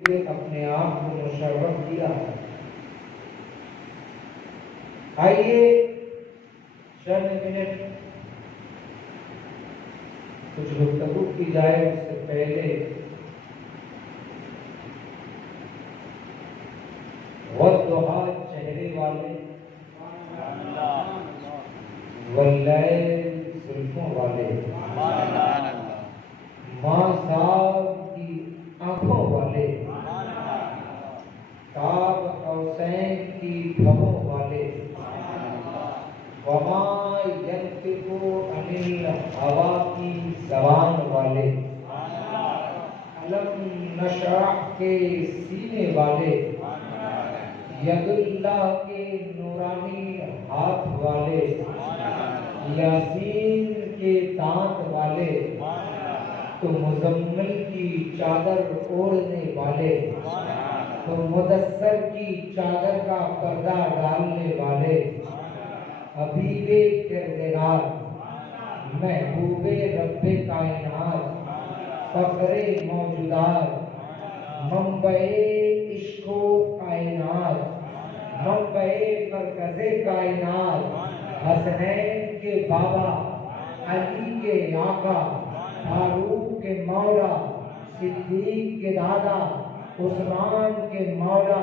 اپنے آپ کو مشرف کیا ہے۔ آئیے چند منٹ کچھ گفتگو کی جائے۔ اس سے پہلے والضحیٰ چہرے والے، واللیل زلفوں والے، ماں صاحب کی آنکھوں والے، قاب قوسین کی بھووں والے، وما ینطق عن الہویٰ کی زبان والے، الم نشرح کے سینے والے، ید اللہ کے نورانی ہاتھ والے، یاسین کے دانت والے، تو مزمل کی چادر اوڑھنے والے، تو مدثر کی چادر کا پردہ ڈالنے والے، حبیب کردگار، محبوب رب کائنات، فخر موجودات، منبع عشق و کائنات، منبع مرکز کائنات، حسنین کے بابا، علی کے آقا، فاروق کے مولا، صدیق کے دادا، عثمان کے مولا،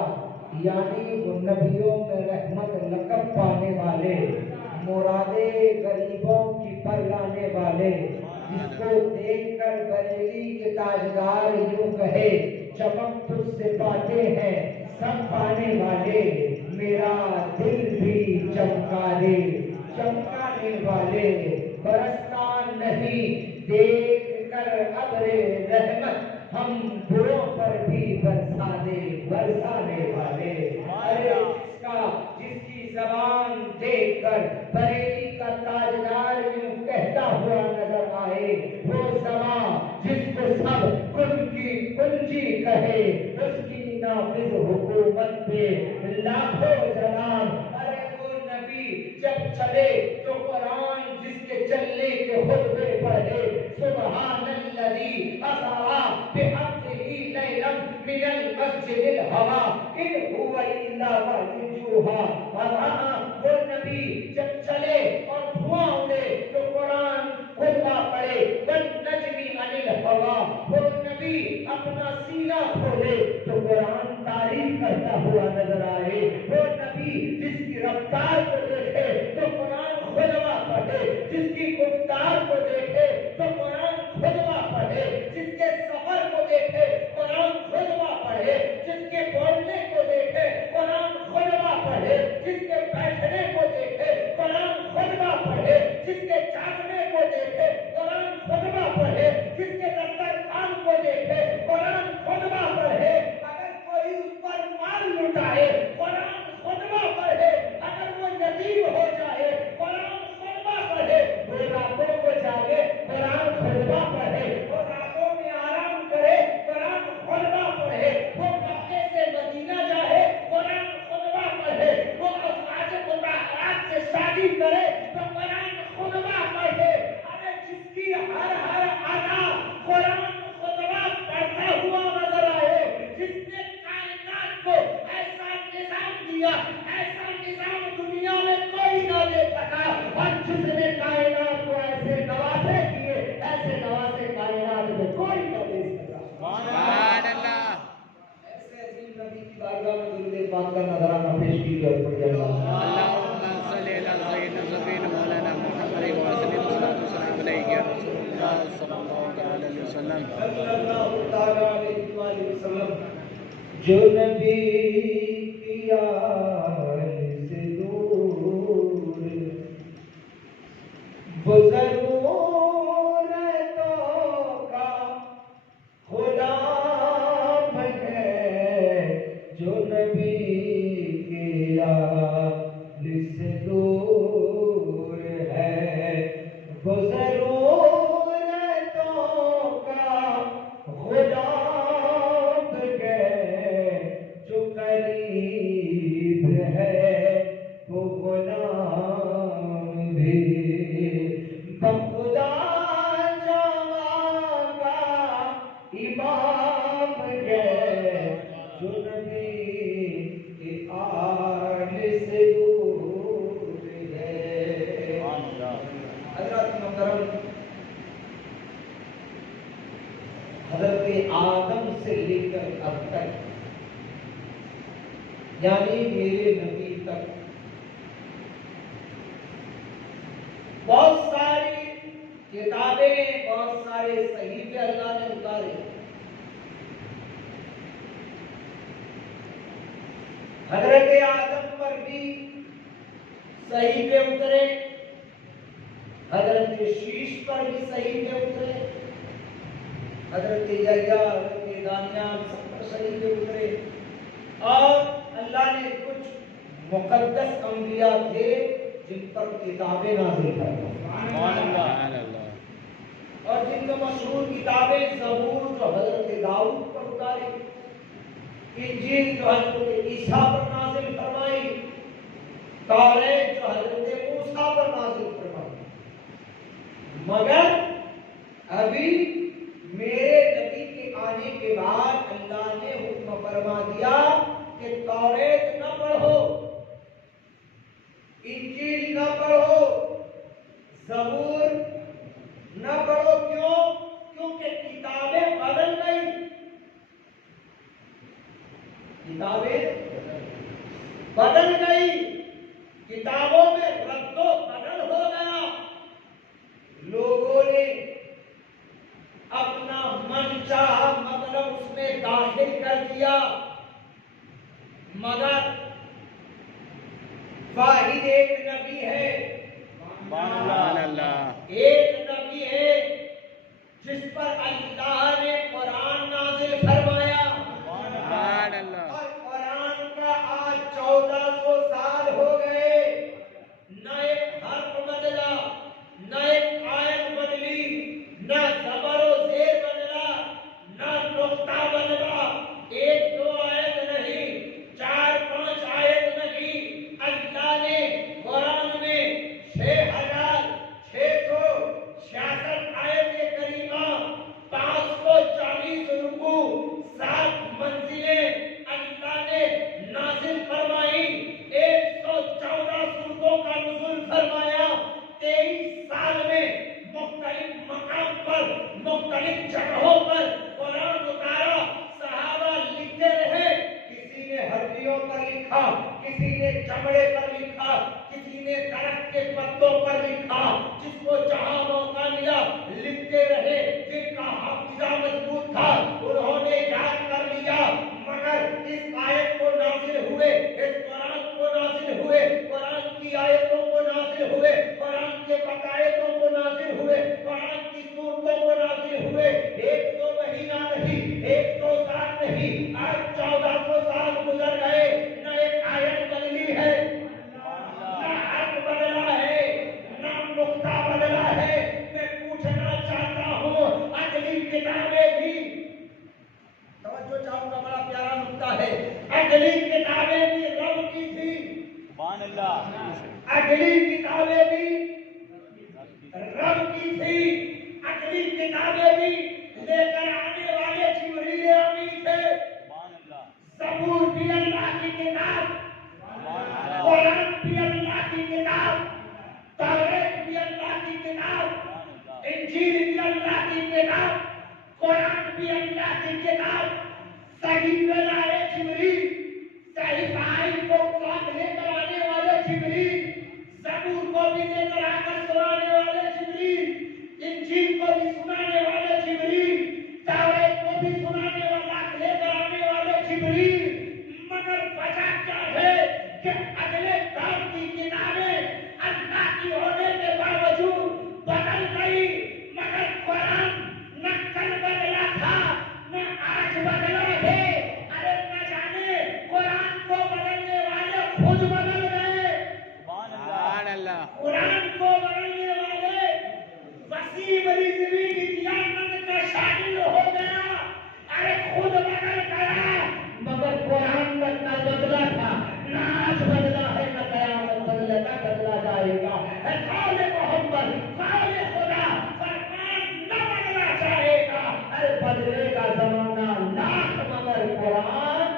یعنی وہ نبیوں میں رحمت لقب پانے والے، مرادے غریبوں کی پر لانے والے، جس کو دیکھ کر بریلی کے تاجدار یوں کہے چمک تجھ سے پاتے ہیں سب پانے والے، میرا دل بھی چمکا دے چمکانے والے، برستا نہیں دیکھ کر ابر رحمت ہم بروں پر بھی برسا دے برسانے والے۔ ارے جس کی زبان دیکھ کر بریلی کا تاجدار یوں کہتا ہوا نظر آئے، وہ زبان جس کو سب کن کی کنجی کہے، اس کی نافذ حکومت پہ لاکھوں سلام۔ ارے وہ نبی جب چلے تو قرآن جس کے چلنے کے خطبے پڑھے، سبحان الذی اسریٰ بعبدہ لیلا من المسجد الحرام اذ هو الا وحی یوحیٰ۔ وہ نبی جب چلے اور دھواں اڑے تو قرآن خطبہ پڑھے، والنجم عن الہویٰ۔ وہ نبی اپنا سینہ کھولے تو قرآن تعریف کرتا ہوا نظر آئے۔ وہ نبی جس کی رفتار کو دیکھے تو قرآن خطبہ پڑھے، جس کی گفتار کو دیکھے تو قرآن خطبہ پڑھے، جس کے سفر کو دیکھے قرآن خطبہ پڑھے، جس کے بولنے کو دیکھے قرآن خطبہ پڑھے، جس کے بیٹھنے کو دیکھے قرآن خطبہ پڑھے، جس کے جاگنے کو دیکھے قرآن خطبہ پڑھے، جس کے دسترخوان کو دیکھے قرآن خطبہ پڑھے۔ اگر کوئی اس پر مال لٹائے قرآن خطبہ پڑھے، اگر وہ یتیم ہو جائے قرآن خطبہ پڑھے، وہ راتوں کو جاگے قرآن خطبہ پڑھے، وہ راتوں میں آرام کرے قرآن خطبہ پڑھے، وہ مکے سے مدینہ جائے قرآن خطبہ پڑھے، وہ ازواج مطہرات سے شادی کرے تو قرآن خطبہ پڑھے۔ ارے جس کی ہر ادا قرآن خطبہ پڑھتا ہوا نظر آئے، جس نے کائنات کو ایسا نظام دیا، ایسا نظام دنیا میں کوئی نہ دے سکا، اور جس نے کائنات کو ایسے نوازے کیے، ایسے نوازے کائنات میں کوئی نہ دے سکا۔ سبحان اللہ۔ ایسے عظیم نبی کی بارگاہ میں درود پاک کا نذرانہ پیش کیجیے اور پڑھیے اللہم صلی علی سیدنا سیدنا مولانا محمد وسلم صلی اللہ علیہ وسلم۔ جو نبی کی آل سے دور وہ ضرورتوں کا غلام ہے، جو نبی کی آل سے دور ہے وہ ضرورتوں کا غلام ہے، جو قریب ہے وہ غلام بھی بخدا جہاں کا امام ہے، حضرت آدم سے لے کر اب تک، یعنی میرے نبی تک بہت ساری کتابیں، بہت سارے صحیفے اللہ نے اتارے۔ حضرت آدم پر بھی صحیفے اترے، حضرت شیش پر بھی صحیفے اترے، حضرت یحییٰ، حضرت دانیال سب پر صحیفے اترے، اور اللہ نے کچھ مقدس انبیاء تھے جن پر کتابیں نازل فرمائیں، اور جن کو مشہور کتابیں زبور جو حضرت داؤد پر اتاری، انجیل جو حضرت عیسیٰ پر نازل فرمائی، توریت جو حضرت موسیٰ پر نازل فرمائی۔ مگر ابھی میرے نبی کے آنے کے بعد اللہ نے حکم فرما دیا کہ توریت نہ پڑھو، انجیل نہ پڑھو، زبور نہ پڑھو۔ کیوں؟ کیونکہ کتابیں بدل گئی، کتابیں بدل گئی، کتابوں میں رد و بدل ہو گیا، لوگوں نے اپنا من چاہا مطلب اس میں داخل کر دیا۔ مگر واحد ایک نبی ہے، ایک نبی ہے جس پر اللہ نے قرآن نازل فرمایا، اور قرآن کا آج 1400 سال ہو گئے، نہ ایک حرف بدلا، نہ ایک آیت بدلی، نہ زبر و زیر بدلا، نہ نقطہ بدلا، ایک دو آیت نہیں، 4-5 آیت نہیں، اللہ نے قرآن میں 6666 آیت کریمہ، 540 رکوع، 7 منزلیں اللہ نے نازل فرمائی، 114 سورتوں کا نزول فرمایا، 23 سال میں مختلف مقام پر، مختلف جگہوں پر قرآن اتارا، صحابہ لکھتے رہے، کسی نے ہڈیوں پر لکھا، کسی نے چمڑے پر لکھا، کسی نے درخت کے پتوں پر لکھا، جس کو جہاں موقع ملا لکھتے رہے، جن کا حافظہ مضبوط تھا انہوں نے یاد کر لیا۔ مگر اس آیت کو نازل ہوئے، اس قرآن کو نازل ہوئے، قرآن کی آیتوں کو نازل ہوئے، قرآن کے بقایتوں کو نازل ہوئے، قرآن کی صورتوں کو نازل ہوئے، ایک دو مہینہ نہیں، ایک دو سال نہیں، آج 1400 سال گزر گئے، نہ ایک آیت بدلی ہے، نہ حرف بدلا ہے، نہ نقطہ بدلا ہے۔ میں پوچھنا چاہتا ہوں، اگلی کتابیں بھی، توجہ چاہوں گا، بڑا پیارا نقطہ ہے، اگلی کتابیں بھی رب کی تھی، اگلی کتابیں بھی رب کی تھی، اگلی کتابیں بھی لے کر آنے والے جبریل امین تھے، زبور بھی اللہ کی کتاب، قرآن بھی اللہ کی کتاب، توریت بھی اللہ کی کتاب، انجیل بھی اللہ کی کتاب، قرآن بھی اللہ کی کتاب، صحیفے لائے جبریل، صحیفہ کو لے کر آنے والے جبریل، زبور کو بھی لے کر آ کر سنانے والے جبریل، انجیل کو بھی سنانے والے جبریل، توریت کو بھی سنانے والا لے کر آنے والے جبریل۔ مگر وجہ کیا ہے کہ اگلے دور کی کتابیں اللہ کی ہونے کے باوجود بدل گئی، مگر قرآن نہ کل بدلا تھا نہ آج بدلا ہے۔ ارے نہ جانے قرآن کو بدلنے والے خود بدل گئے، قرآن کو بدلنے والے وسیع رضوی کی دیانت کا شامل ہو گیا، ارے خود بدل گیا، مگر قرآن تک نہ بدلا تھا، نہ آج بدلا ہے، نہ قیامت بدلا جائے گا۔ قول محمد، قول خدا، فرمان نہ بدلا جائے گا، ارے بدلے گا زمانہ لاکھ مگر قرآن۔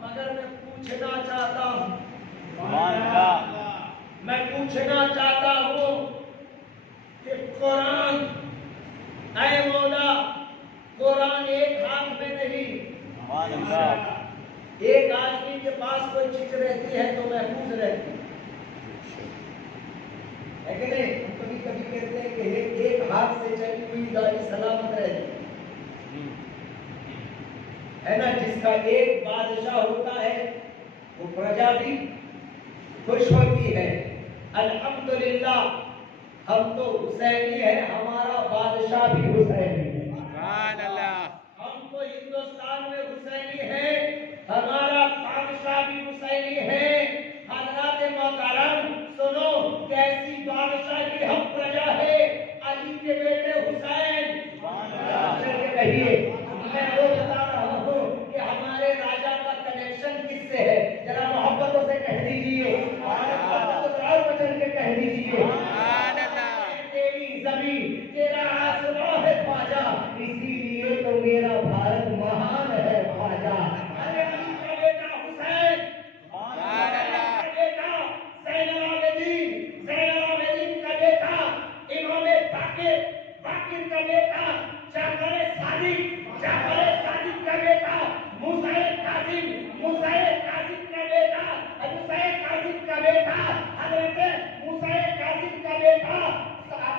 مگر میں پوچھنا چاہتا ہوں، میں پوچھنا چاہتا ہوں کہ قرآن اے مولا قرآن ایک ہاتھ میں نہیں، ایک آدمی کے پاس کوئی چیز رہتی ہے تو محفوظ رہتی ہے کہ نہیں؟ ہم کبھی کبھی کہتے ہیں کہ ایک ہاتھ سے چلی ہوئی گاڑی سلامت رہتی ہے نا۔ جس کا ایک بادشاہ ہوتا ہے وہ پرجا بھی خوش ہوتی ہے۔ الحمدللہ ہم تو حسینی ہیں، ہمارا بادشاہ بھی حسینی ہے۔ سبحان اللہ۔ ہم تو ہندوستان میں حسینی ہیں، ہمارا بادشاہ بھی حسینی ہے۔ حضرات محترم سنو، کیسی بادشاہ کی ہم پرجا ہے، علی کے بیٹے حسین۔ چل کے کہیے، میں وہ بتا رہا ہوں کہ ہمارے راجا کا کنیکشن کس سے ہے، ذرا محبتوں سے کہہ دیجیے، چل کے کہہ دیجیے، تیری زمین تیرا آسمان ہے خواجہ، اسی لیے تو میرا بھارت مہان ہے خواجہ۔ ارے علی کا بیٹا حسین، کا بیٹا زین العابدین، زین العابدین کا بیٹا امام باقر، باقر کا بیٹا جعفر صادق، جعفر صادق کا بیٹا موسیٰ کاظم، موسیٰ کاظم کا بیٹا، موسیٰ کاظم کا بیٹا حضرت موسیٰ کاظم کا بیٹا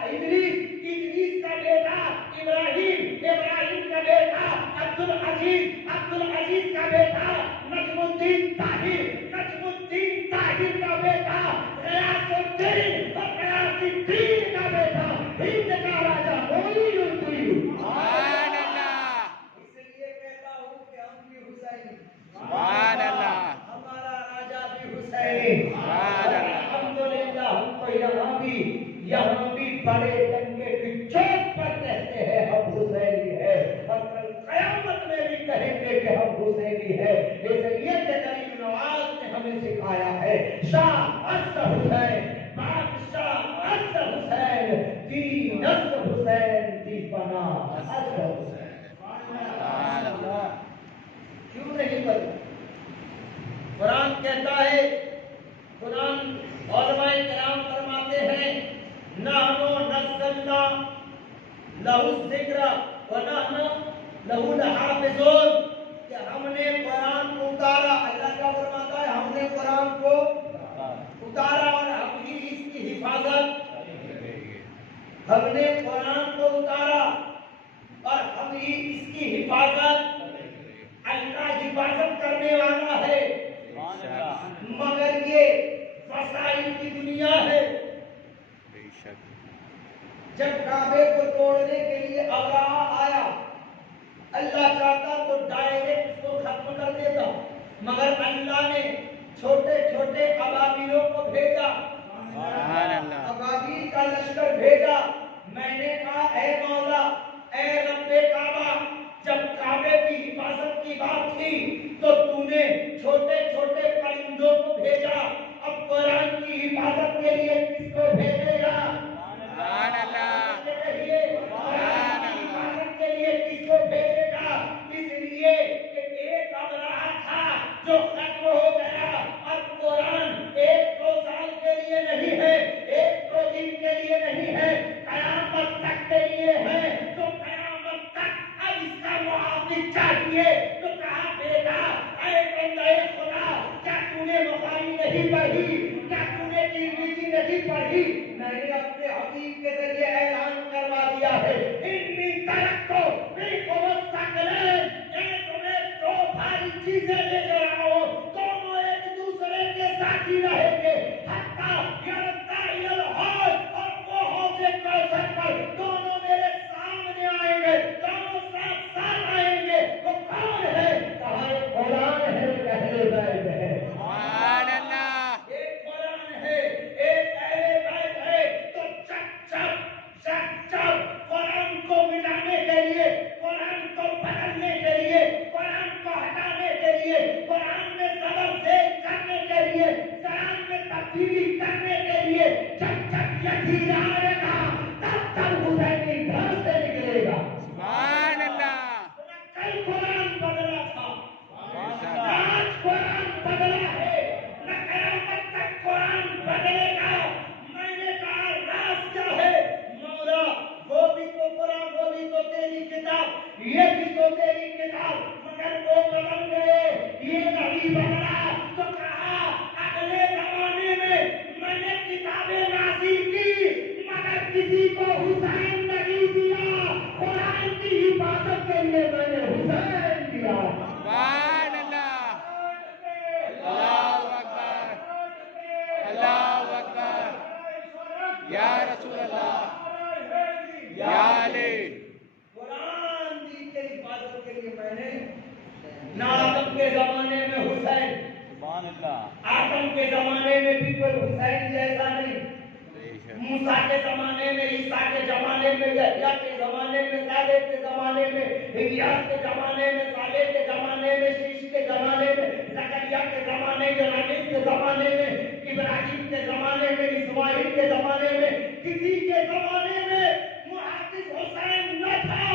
ادریس، ادریس کا بیٹا ابراہیم، ابراہیم کا بیٹا عبدالعزیز، عبدالعزیز کا بیٹا نجم الدین طاہر، نجم الدین طاہر کا بیٹا غیاث الدین، اور غیاث الدین کا بیٹا ہند کا راجا مولی الطیور۔ سبحان اللہ۔ اس لیے کہتا ہوں کہ ہم بھی حسینی، سبحان اللہ، ہمارا راجا بھی حسینی، سبحان اللہ۔ الحمدللہ ہم تو یہاں بھی بڑے ڈنکے کی چوٹ پر کہتے ہیں ہم حسینی ہے، اور کل قیامت میں بھی کہیں گے کہ ہم حسینی ہے۔ اس لیے کہ کریم نواز نے ہمیں سکھایا ہے، شاہ اصل حسین، بادشاہ اصل حسین، دی نسل حسین، دی پناہ اصل حسین۔ کیوں نہیں بولتے؟ قرآن کہتا ہے، قرآن علماء کرام فرماتے ہیں نحنو نزلنا لہ الذکر ونحن لہ لحافظون، کہ ہم نے قرآن کو اتارا، اللہ کیا فرماتا ہے، ہم نے قرآن کو اتارا اور ہم ہی اس کی حفاظت، ہم نے قرآن کو اتارا اور ہم ہی اس کی حفاظت، اللہ حفاظت کرنے والا ہے، مگر یہ وسائل کی دنیا ہے۔ جب کعبے کو توڑنے کے لیے ابراہہ آیا، اللہ چاہتا تو ڈائریکٹ اس کو ختم کر دیتا، مگر اللہ نے چھوٹے چھوٹے ابابیلوں کو بھیجا، ابابیل کا لشکر بھیجا۔ میں نے کہا اے مولا، اے رب کعبہ، جب کعبے کی حفاظت کی بات تھی تو تو نے چھوٹے چھوٹے پرندوں کو بھیجا، اب قرآن کی حفاظت کے لیے کس کو بھیجے گا؟ سبحان اللہ۔ کہیے قرآن کی حفاظت کے لیے کس کو بھیجے گا؟ اس لیے کہ ایک ابراہہ تھا جو ختم ہو گیا، اور قرآن ایک دو سال کے لیے نہیں ہے، ایک دو دن کے لیے نہیں ہے، کے زمانے میں حسین، آدم کے زمانے میں بھی کوئی حسین جیسا نہیں، موسیٰ کے زمانے میں، عیسیٰ کے زمانے میں، یحییٰ کے زمانے میں، صالح کے زمانے میں، الیاس کے زمانے میں، صالح کے زمانے میں، شیش کے زمانے میں، زکریا کے زمانے میں، یونس کے زمانے میں، ابراہیم کے زمانے میں، اسماعیل کے زمانے میں، کسی کے زمانے میں محافظ حسین نہ تھا۔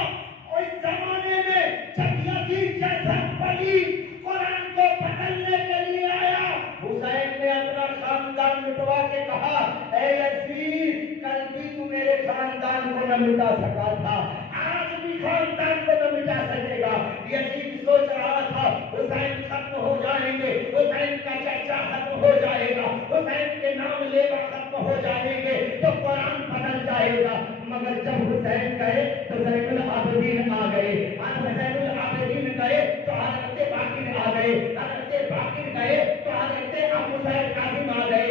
اور اس زمانے میں جب یزید جیسا ولی قرآن کو بدلنے کے لیے آیا، حسین نے اپنا خاندان مٹوا کے کہا، اے یزید، کل بھی تو میرے خاندان کو نہ مٹا سکا تھا، آج بھی خاندان کو نہ مٹا سکے گا۔ یزید سوچ رہا تھا حسین ختم ہو جائیں گے، حسین کا چرچا ختم ہو جائے گا، حسین کے نام لیوا ختم ہو جائیں گے تو قرآن بدل جائے گا۔ مگر جب حسین گئے تو زین العابدین آ گئے، اور زین العابدین گئے تو حضرت باقر آ گئے، حضرت باقر گئے تو حضرت موسیٰ کاظم آ گئے،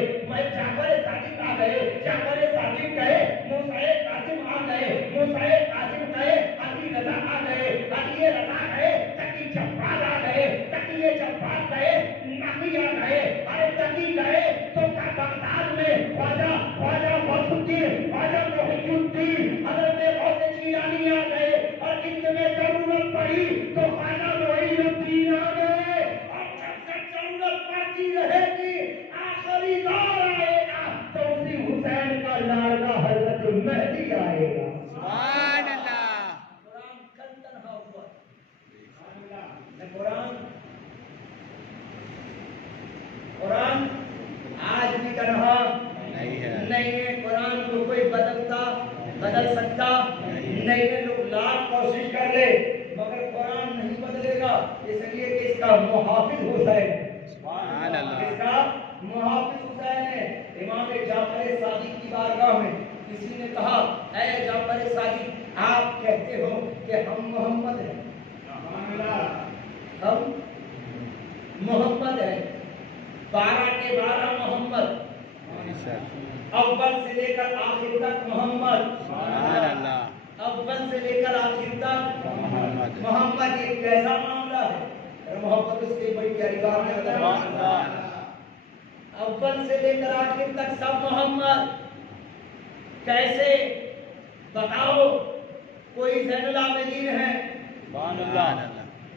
جعفر صادق آ گئے، جعفر صادق گئے، موسیٰ کاظم آ گئے، موسیٰ کاظم گئے، علی رضا آ گئے، علی رضا گئے، تقی جبار آ گئے، تقی جبار گئے، نقی آ گئے، اور تقی گئے تو بغداد میں خواجہ غوث الدین، خواجہ محی الدین، حضرت غوث جیلانی آ گئے، اور ان میں ضرورت پڑی تو خواجہ معین الدین آ گئے، اور جب تک ضرورت پڑتی رہے گی آخری دور آئے گا تو اسی حسین کا لاڑکا حضرت مہدی آئے گا۔ سبحان اللہ۔ قرآن کل تنہا ہوا ہے، قرآن آج بھی تنہا نہیں ہے۔ قرآن کو کوئی بدل سکتا نہیں ہے۔ لوگ لاکھ کوشش کر لے مگر قرآن نہیں بدلے گا، اس لیے کہ اس کا محافظ حسین ہے، اس کا محافظ حسین ہے۔ امام جعفر صادق کی بارگاہ میں کسی نے کہا، اے جعفر صادق، آپ کہتے ہو کہ ہم محمد ہیں، ہم محمد ہیں، 12 کے 12 محمد، اول سے لے کر آخر تک محمد، اول سے لے کر آخر تک محمد۔ یہ کیسا معاملہ ہے؟ محمد اس کی بڑی پیاری بات ہے، اول سے لے کر آخر تک سب محمد۔ کیسے؟ بتاؤ، کوئی زین العابدین ہے؟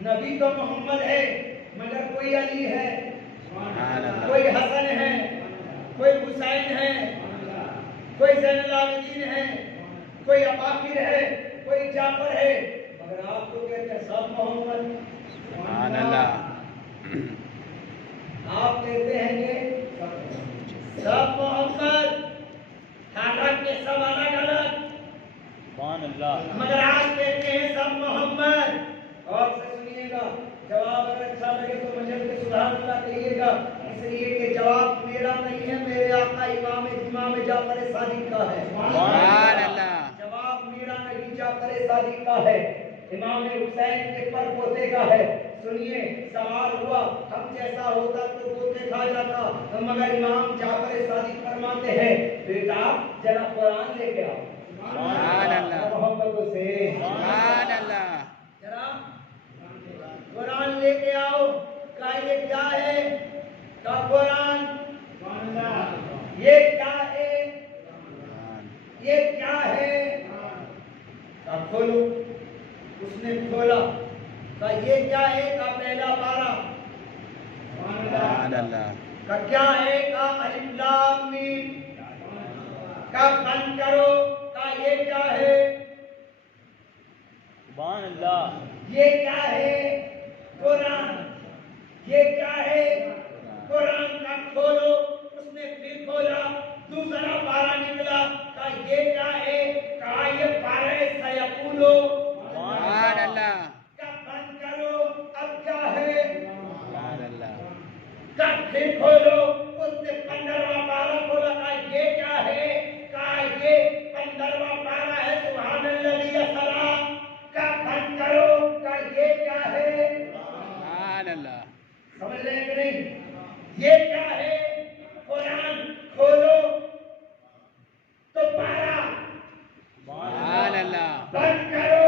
نبی تو محمد ہے مگر کوئی علی ہے، کوئی حسن ہے، کوئی حسین ہے، کوئی زین العابدین ہے، کوئی اباکر ہے، کوئی جعفر ہے، مگر آپ کو کہتے ہیں سب محمد۔ سبحان اللہ۔ آپ کہتے ہیں کہ سب محمد، حالانکہ سب الگ الگ، مگر آپ کہتے ہیں سب محمد۔ اور سے سنیے گا، جواب اگر اچھا لگے تو مجھے سبحان اللہ کہیے گا، اس لیے کہ جواب میرا نہیں ہے، میرے آقا امام جعفر صادق کا ہے۔ سبحان اللہ۔ جواب میرا نہیں، جعفر صادق کا ہے، امام حسین کے پر پوتے کا ہے۔ سنیے، سوال ہوا ہم جیسا ہوتا تو پوتے کھا جاتا، مگر امام جعفر صادق فرماتے ہیں، بیٹا ذرا قرآن لے کے آؤ۔ سبحان اللہ۔ محبت سے سبحان اللہ۔ ذرا قرآن لے کے آؤ۔ کہا یہ کیا ہے؟ کہا قرآن۔ یہ کیا ہے؟ یہ کیا ہے؟ کہا کھولو۔ اس نے کھولا، کہا یہ کیا ہے؟ کہا پہلا پارہ۔ سبحان اللہ۔ کہا کیا ہے؟ کہا الف لام میم۔ کہا بند کرو۔ کہا یہ کیا ہے؟ سبحان اللہ۔ یہ کیا ہے؟ قرآن۔ یہ کیا ہے؟ قرآن کا کھولو۔ اس نے پھر کھولا، دوسرا پارہ نکلا، کہا یہ کیا ہے؟ کہا یہ پارہ سیقولو۔ سبحان اللہ۔ کہا بند کرو، اب کیا ہے؟ سبحان اللہ۔ کہا پھر کھولو۔ اس نے 15واں پارہ کھولا، کہا یہ کیا ہے؟ کہا یہ 15واں پارہ ہے، سبحان اللہ السلام۔ کہا بند کرو، کہا یہ کیا ہے؟ سبحان اللہ۔ سمجھ رہے ہیں کہ نہیں؟ یہ کیا ہے؟ قرآن کھولو تو پارہ، سبحان اللہ۔ بند کرو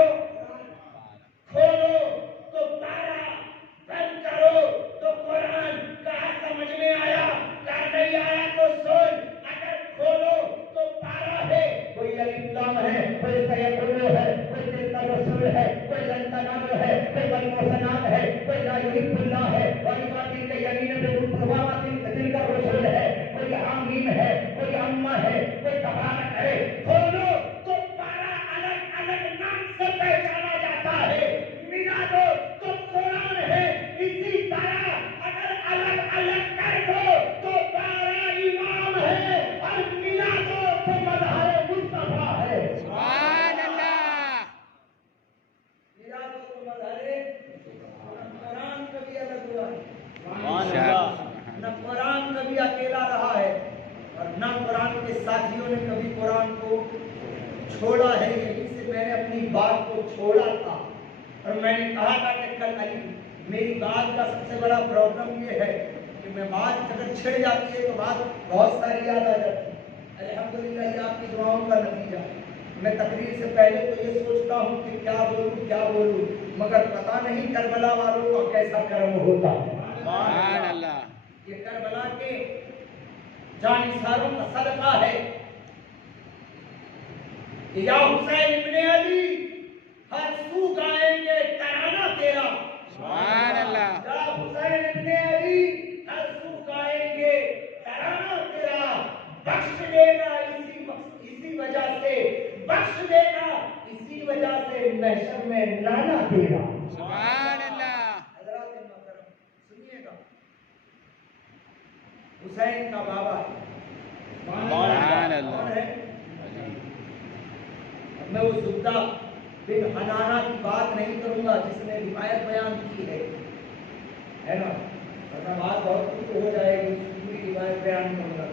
یہیں سے میں نے اپنی بات کو چھوڑا تھا اور میں نے کہا تھا کہ کل علی میری بات کا سب سے بڑا پرابلم یہ ہے کہ میں بات اگر چھڑ جاتی ہے تو بات بہت ساری یاد آ جاتی ہے۔ الحمدللہ یہ آپ کی دعاؤں کا نتیجہ ہے۔ میں تقریر سے پہلے تو یہ سوچتا ہوں کہ کیا بولوں مگر پتہ نہیں کربلا والوں کا کیسا کرم ہوتا ہے۔ سبحان اللہ۔ یہ کربلا کے جانثاروں کا صدقہ ہے کہ یا حسین ابن علی ہر سو گائیں گے ترانہ تیرا۔ سبحان اللہ۔ یا حسین ابن علی ہر سو گائیں گے ترانہ تیرا، بخش دے گا اسی وجہ سے، بخش دے گا اسی وجہ سے محشر میں لانا تیرا۔ سبحان اللہ۔ حضرات محترم سنیے گا، حسین کا بابا ہے۔ سبحان اللہ۔ کون ہے؟ میں اس زبدہ بن حنانہ کی بات نہیں کروں گا جس نے روایت بیان کی ہے نا، ورنہ بات بہت کچھ ہو جائے گی، پوری روایت بیان کروں گا،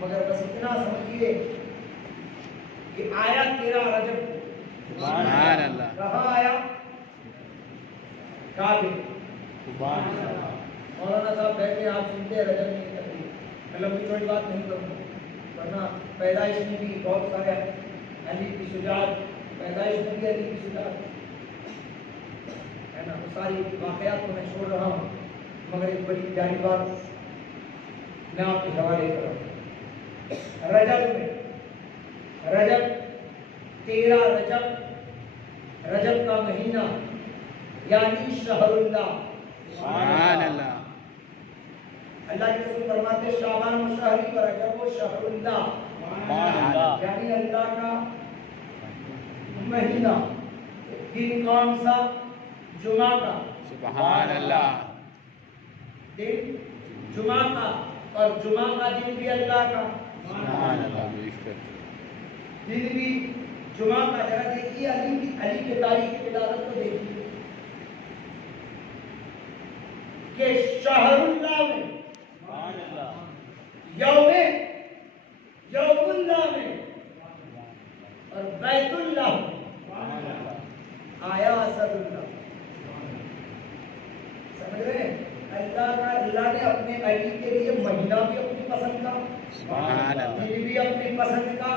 مگر بس اتنا سمجھیے کہ آیا 13 رجب سبحان اللہ۔ کہاں آیا؟ کعبے۔ سبحان اللہ۔ مولانا صاحب بیٹھے آپ سنتے ہیں رجب نہیں کرتی، میں لمبی چوڑی بات نہیں کروں گا، ورنہ پیدائش میں بھی بہت سارے علی کی شجاعت، پیدائش میں بھی علی کی شجاعت ہے نا، تو ساری واقعات کو میں چھوڑ رہا ہوں، مگر ایک بڑی پیاری بات میں آپ کے حوالے کر رہا ہوں۔ رجب میں، رجب 13 رجب کا مہینہ یعنی شہر اللہ۔ سبحان اللہ۔ اللہ کے رسول فرماتے شعبان و شہری و رجب و شہر اللہ، سبحان اللہ۔ یعنی اللہ کا مہینہ۔ دن کون سا؟ جمعہ کا۔ سبحان اللہ۔ دن جمعہ کا، اور جمعہ کا دن بھی اللہ کا، سبحان اللہ۔ دن بھی جمعہ کا۔ ذرا دیکھیے علی کے تاریخ کی تلاوت کو دیکھیے کہ شہر اللہ میں، یوم اللہ میں اور بیت اللہ میں آیا اسد اللہ۔ سمجھ رہے ہیں؟ اللہ نے اپنے علی کے لیے مہینہ بھی اپنی پسند کا، سبحان اللہ۔ دن بھی اپنی پسند کا،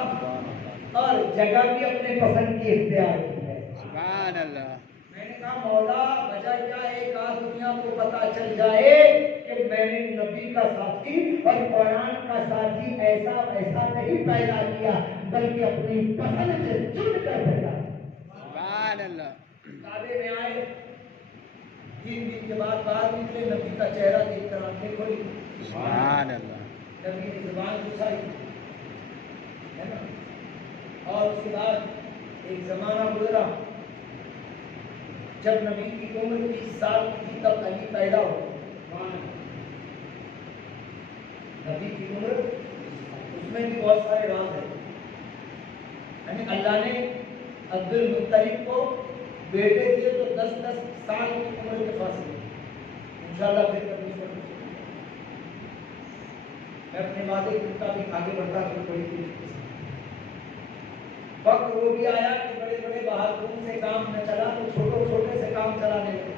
اور جگہ بھی اپنے پسند کی اختیار کی ہے۔ سبحان اللہ۔ میں نے کہا مولا وجہ کیا ہے؟ ایک آدھ دنیا کو پتا چل جائے کہ میں نے نبی کا ساتھی اور قرآن کا ساتھی ایسا نہیں پیدا کیا بلکہ اپنی پسند سے چن کر پیدا کیا۔ سبحان اللہ۔ کعبے میں آئے، 3 دن کے بعد باہر نکلے، نبی کا چہرہ دیکھ کر آنکھیں کھولی، سبحان اللہ۔ نبی نے زبان گھسائی ہے نا، اور اس کے بعد ایک زمانہ گزرا جب نبی کی عمر 30 سال کی تھی، تب علی پیدا ہوا۔ نبی کی عمر، اس میں بھی بہت سارے راز ہیں، یعنی اللہ نے عبد المطلب کو بیٹے دیے تو 10 سال کی عمر کے فاصلے، انشاءاللہ پھر کبھی میں اپنے وعدے کے مطابق آگے بڑھتا ہوں۔ کوئی وقت وہ بھی آیا کہ بڑے بڑے بہادروں سے کام نہ چلا تو چھوٹے سے کام چلانے لگے،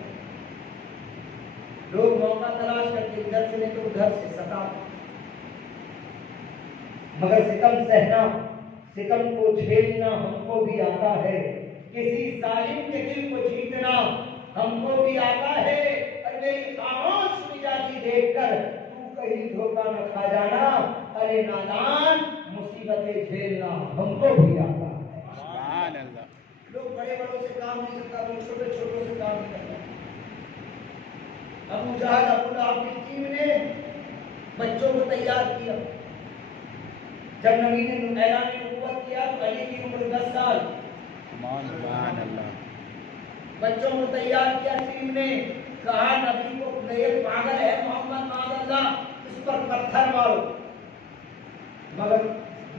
لوگ موقع تلاش کرتے ادھر سے نہیں تو ادھر سے ستا، مگر ستم سہنا، ستم کو جھیلنا ہم کو بھی آتا ہے، کسی ظالم کے دل کو جیتنا ہم کو بھی آتا ہے، اور میری خاموش مزاجی دیکھ کر تو کہیں دھوکہ نہ کھا جانا، ارے نادان مصیبتیں جھیلنا ہم کو بھی آتا ہے۔ سبحان اللہ۔ لوگ بڑے بڑوں سے کام نہیں کرتا، لوگ چھوٹے چھوٹوں سے کام نہیں کرتا۔ ابو جہل ابو لہب کی ٹیم نے بچوں کو تیار کیا، جب نبی نے اعلان نبوت کیا تو علی کی عمر 10 سال، سبحان اللہ۔ بچوں کو تیار کیا ٹیم نے، کہا نبی کو یہ پاگل ہے محمد معاذ اللہ، اس پر پتھر مارو، مگر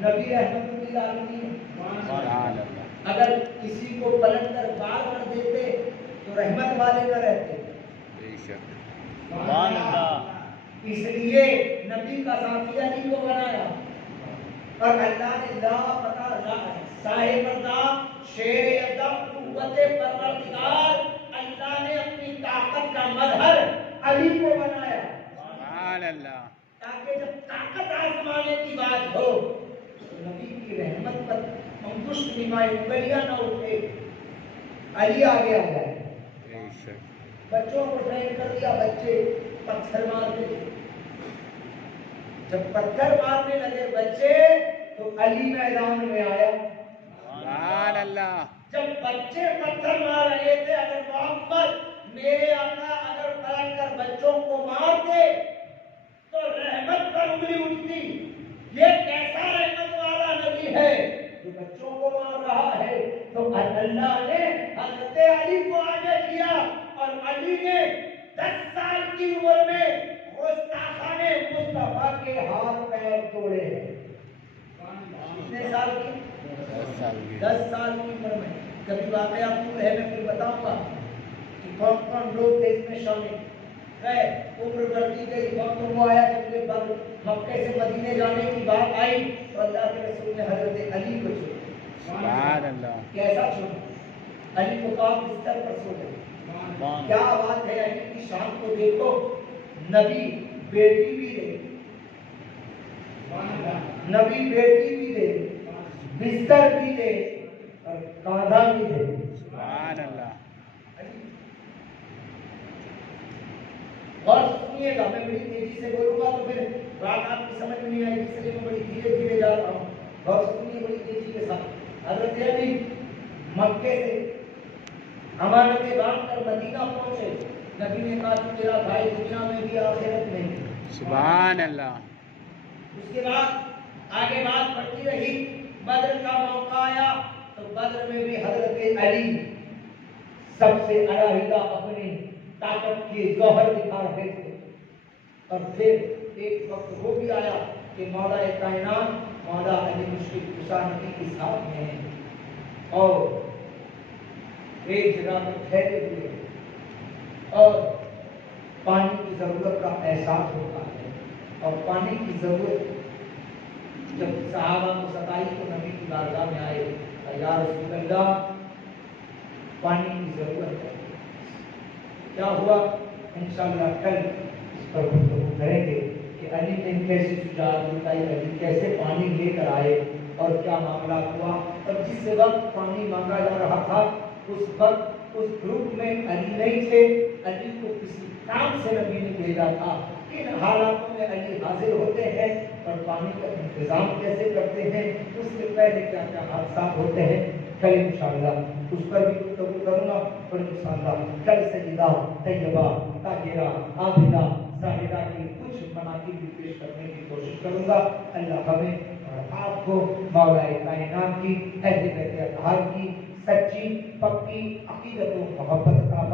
نبی رحمت اللہ علیہ سبحان اللہ۔ اگر کسی کو پلٹ کر بار کر دیتے تو رحمت والے نہ رہتے، بے شک۔ سبحان اللہ۔ اس لیے نبی کا ساتھی علی کو بنایا، اور اللہ نے لا پتہ صاحب شیر ازم قوت پروردگار اللہ نے اپنی طاقت کا مظہر علی کو بنایا سبحان اللہ تاکہ جب طاقت آزمانے کی بات ہو تو نبی کی رحمت پر انگشت نمائے انگلیاں نہ اٹھے، علی آگے آ جائے۔ بے شک بچوں کو ٹرین کر دیا، بچے پتھر مارتے تھے، جب پتھر مارنے لگے بچے تو علی میدان میں آیا۔ سبحان اللہ جب بچے پتھر مار رہے تھے، اگر محمد میرے آقا اگر پلٹ کر بچوں کو مارتے تو رحمت پر انگلی اٹھتی۔ یہ کیسا رحمت والا نبی ہے جو بچوں کو مار رہا ہے؟ تو اللہ نے حضرت علی کو آگے کیا اور علی نے 10 سال کی عمر میں گستاخان مصطفیٰ کے ہاتھ پیر توڑے ہیں۔ کتنے سال کی؟ 10 سال کی 10 سال کی عمر میں۔ کبھی واقعہ پور ہے، میں پھر بتاؤں گا کہ کون کون لوگ تھے اس میں شامل۔ گئے، عمر بڑھتی گئی، وقت وہ آیا جب یہ مکے سے مدینے جانے کی بات آئی تو اللہ کے رسول نے حضرت علی کو چھوڑا۔ سبحان اللہ کیسا چھوڑا؟ علی کو کہا بستر پر سو جائے۔ سبحان کیا بات ہے، علی کی شان کو دیکھو، نبی بیٹی بھی دے، نبی بیٹی بھی دے، بستر بھی دے اور کاندھا بھی دے۔ سبحان اللہ اور سنیے گا، میں بڑی تیزی سے بولوں گا تو پھر بات آپ کی سمجھ میں نہیں آئے گی، اس لیے میں بڑی دھیرے دھیرے جا رہا ہوں۔ اور سنیے بڑی تیزی کے ساتھ، حضرت علی مکے سے امانتیں باندھ کر مدینہ پہنچے۔ نبی نے کہا کہ تیرا بھائی دنیا میں بھی آخرت میں بھی۔ سبحان اللہ اس کے بعد آگے بات بڑھتی رہی، بدر کا موقع آیا تو بدر میں بھی حضرت علی سب سے علیحدہ اپنی طاقت کی ظہر دکھا رہے تھے۔ اور پھر ایک وقت وہ بھی آیا کہ مولا کائنات مولا علی مشکل کشا نبی کے ساتھ میں ہیں اور ایک جگہ پر ٹھہرے ہوئے اور پانی کی ضرورت کا احساس ہوتا ہے، اور پانی کی ضرورت جب صحابہ کو ستائی تو نبی کی بارگاہ میں آئے، یا رسول اللہ پانی کی ضرورت ہے۔ کیا ہوا؟ انشاءاللہ کل اس پر گفتگو کریں گے کہ علی نے کیسے شجاعت دکھائی، علی کیسے پانی لے کر آئے اور کیا معاملہ ہوا۔ اور جس وقت پانی مانگا جا رہا تھا اس وقت اس گروپ میں علی نہیں تھے، علی کو کسی کام سے نبی نے بھیجا تھا۔ کن حالاتوں میں علی حاضر ہوتے ہیں اور پانی کا انتظام کیسے کرتے ہیں، اس سے پہلے کیا کیا حادثات ہوتے ہیں، کل انشاءاللہ اس پر بھی گفتگو کروں گا۔ اور انشاءاللہ کل سیدہ طیبہ طاہرہ عابدہ زاہدہ کی کچھ مناقب بھی پیش کرنے کی کوشش کروں گا۔ اللہ ہمیں اور آپ کو مولا کائنات کی، اہل بیت اطہار کی سچی پکی عقیدت و محبت کا